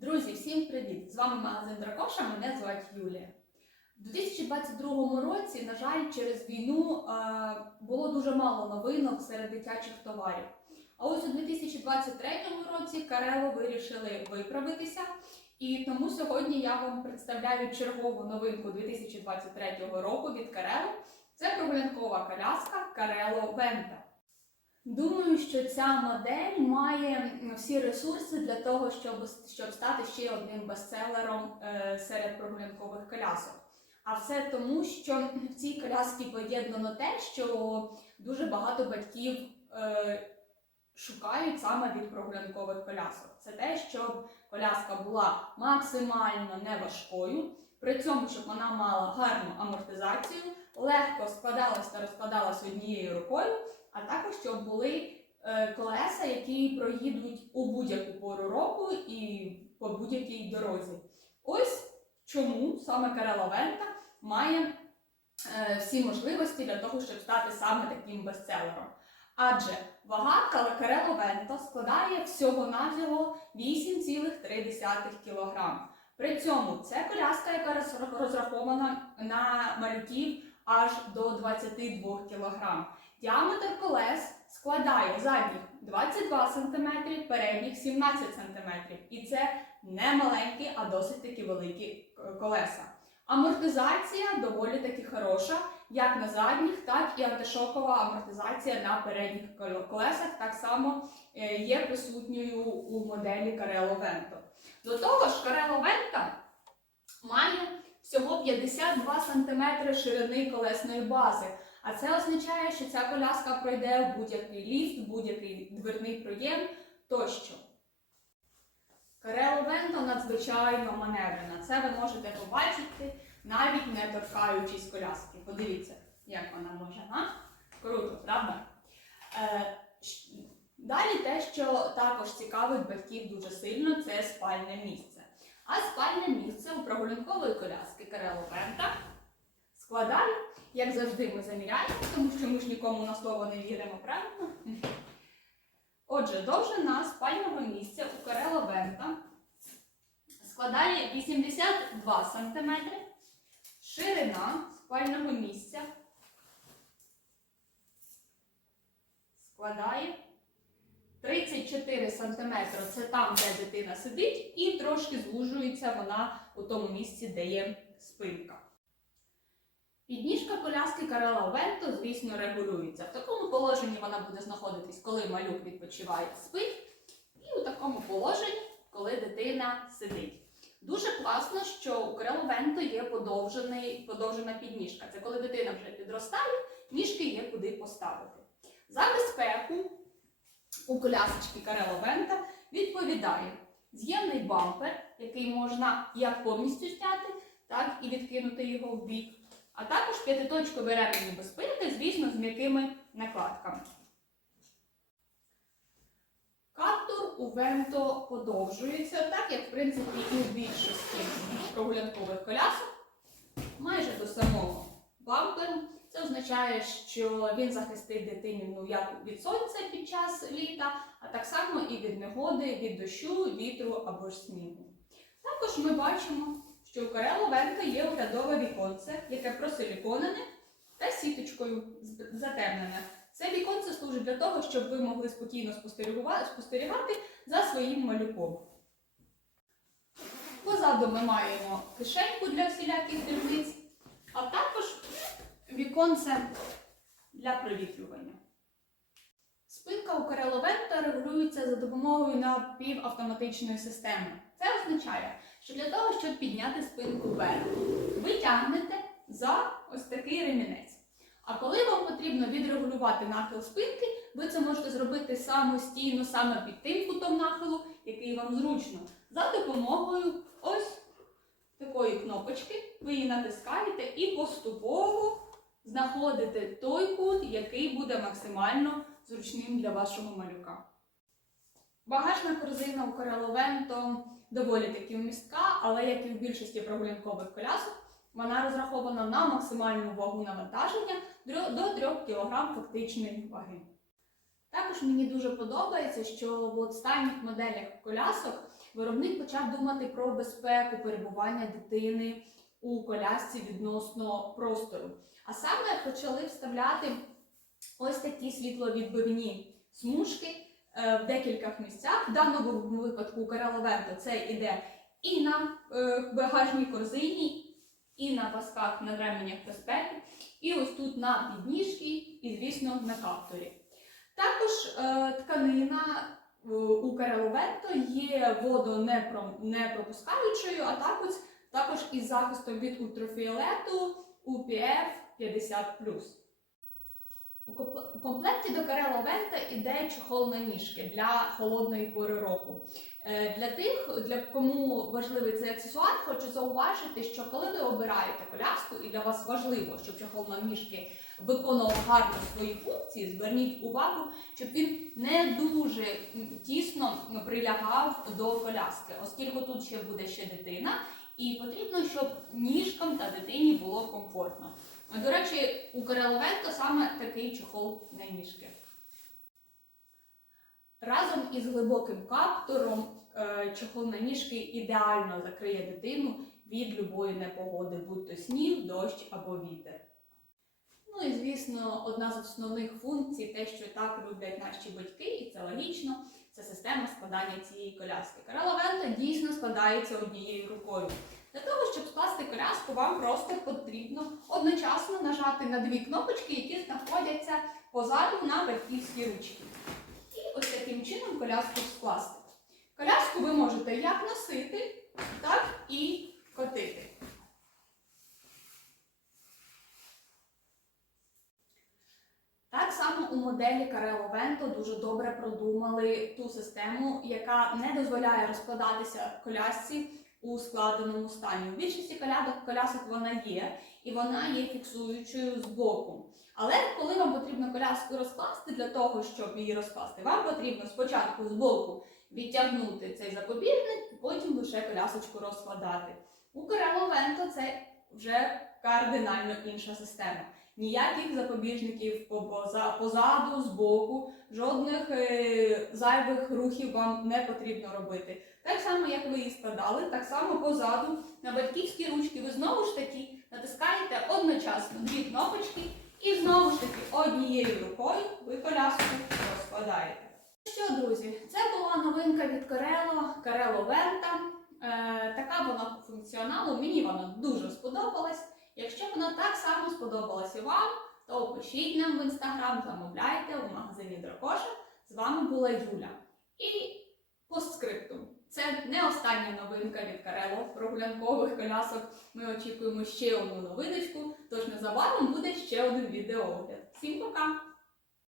Друзі, всім привіт! З вами магазин Дракоша, мене звати Юлія. У 2022 році, на жаль, через війну е, було дуже мало новинок серед дитячих товарів. А ось у 2023 році Карело вирішили виправитися, і тому сьогодні я вам представляю чергову новинку 2023 року від Карело. Це прогулянкова коляска Карело Вента. Думаю, що ця модель має всі ресурси для того, щоб, щоб стати ще одним бестселером е, серед прогулянкових колясок. А все тому, що в цій колясці поєднано те, що дуже багато батьків е, шукають саме від прогулянкових колясок. Це те, щоб коляска була максимально неважкою, при цьому, щоб вона мала гарну амортизацію, легко складалась та розкладалась однією рукою а також щоб були е, колеса, які проїдуть у будь-яку пору року і по будь-якій дорозі. Ось чому саме Карела Вента має е, всі можливості для того, щоб стати саме таким бестселером. Адже вага Карело Вента складає всього-навсього 8,3 кг. При цьому це коляска, яка розрахована на малюків аж до 22 кг. Діаметр колес складає задніх 22 см, передніх 17 см. І це не маленькі, а досить таки великі е, колеса. Амортизація доволі таки хороша, як на задніх, так і антишокова амортизація на передніх колесах так само е, є присутньою у моделі Carello Vento. До того ж, Carello Vento має всього 52 см ширини колесної бази. А це означає, що ця коляска пройде в будь-який ліфт, будь-який дверний проєм тощо. Карело Венто надзвичайно маневрена. Це ви можете побачити, навіть не торкаючись коляски. Подивіться, як вона може. А? Круто, правда? Е, далі те, що також цікавить батьків дуже сильно, це спальне місце. А спальне місце у прогулянкової коляски Карело Вента складає як завжди, ми заміряємо, тому що ми ж нікому на слово не віримо, правильно? Отже, довжина спального місця у Карела Вента складає 82 см, ширина спального місця складає 34 см. Це там, де дитина сидить, і трошки звужується вона у тому місці, де є спинка. Підніжка коляски Карела Венто, звісно, регулюється. В такому положенні вона буде знаходитись, коли малюк відпочиває спить, і у такому положенні, коли дитина сидить. Дуже класно, що у Карело Венто є подовжений, подовжена підніжка. Це коли дитина вже підростає, ніжки є куди поставити. За безпеку у колясочки Карело Вента відповідає з'ємний бампер, який можна як повністю зняти, так і відкинути його в бік а також п'ятиточкові ремені безпеки, звісно, з м'якими накладками. Каптур у Венто подовжується, так як в принципі і у більшості прогулянкових колясок, майже до самого бамперу. Це означає, що він захистить дитині ну, як від сонця під час літа, а так само і від негоди, від дощу, вітру або ж снігу. Також ми бачимо, що у Карело Венка є оглядове віконце, яке просиліконене та сіточкою затемнене. Це віконце служить для того, щоб ви могли спокійно спостерігати за своїм малюком. Позаду ми маємо кишеньку для всіляких дрібниць, а також віконце для провітрювання. Спинка у Карело Вента регулюється за допомогою напівавтоматичної системи. Це означає, що для того, щоб підняти спинку вверх, ви тягнете за ось такий ремінець. А коли вам потрібно відрегулювати нахил спинки, ви це можете зробити самостійно, саме під тим кутом нахилу, який вам зручно, за допомогою ось такої кнопочки. Ви її натискаєте і поступово знаходите той кут, який буде максимально зручним для вашого малюка. Багажна корзина у Карело доволі таки вмістка, але як і в більшості прогулянкових колясок, вона розрахована на максимальну вагу навантаження до 3 кг фактичної ваги. Також мені дуже подобається, що в останніх моделях колясок виробник почав думати про безпеку перебування дитини у колясці відносно простору. А саме почали вставляти ось такі світловідбивні смужки в декількох місцях. В даному випадку Кареловенто це іде і на е, багажній корзині, і на пасках на ременях безпеки, і ось тут на підніжці, і, звісно, на капторі. Також е, тканина е, у Кареловенто є водонепропускаючою, а також, також із захистом від ультрафіолету UPF 50+. У комплекті до Карело Вента іде чохол на ніжки для холодної пори року. Е, Для тих, для кому важливий цей аксесуар, хочу зауважити, що коли ви обираєте коляску і для вас важливо, щоб чохол на ніжки виконував гарно свої функції, зверніть увагу, щоб він не дуже тісно прилягав до коляски, оскільки тут ще буде ще дитина, і потрібно, щоб ніжкам та дитині було комфортно. До речі, у Кареловенко саме такий чохол на ніжки. Разом із глибоким каптором е, чохол на ніжки ідеально закриє дитину від любої непогоди, будь то сніг, дощ або вітер. Ну і звісно, одна з основних функцій, те, що так люблять наші батьки, і це логічно, це система складання цієї коляски. Кареловента дійсно складається однією рукою. Для того, щоб скласти коляску, вам просто потрібно одночасно нажати на дві кнопочки, які знаходяться позаду на батьківській ручці. І ось таким чином коляску скласти. Коляску ви можете як носити, так і котити. Так само у моделі Vento дуже добре продумали ту систему, яка не дозволяє розкладатися колясці у складеному стані. У більшості колядок колясок вона є, і вона є фіксуючою з боку. Але коли вам потрібно коляску розкласти, для того, щоб її розкласти, вам потрібно спочатку з боку відтягнути цей запобіжник, потім лише колясочку розкладати. У Vento це вже кардинально інша система. Ніяких запобіжників по- поза- позаду, збоку, жодних е, зайвих рухів вам не потрібно робити. Так само, як ви її складали, так само позаду на батьківські ручки ви знову ж таки натискаєте одночасно дві кнопочки і знову ж таки однією рукою ви коляску розкладаєте. Що, друзі, це була новинка від Карело, Карело Вента. Е, така вона по функціоналу, мені вона дуже сподобалась. Якщо вона так само сподобалась і вам, то пишіть нам в інстаграм, замовляйте у магазині Дракоша. З вами була Юля. І постскриптум. Це не остання новинка від Карело прогулянкових колясок. Ми очікуємо ще одну новиночку, тож незабаром буде ще один відеоогляд. Всім пока!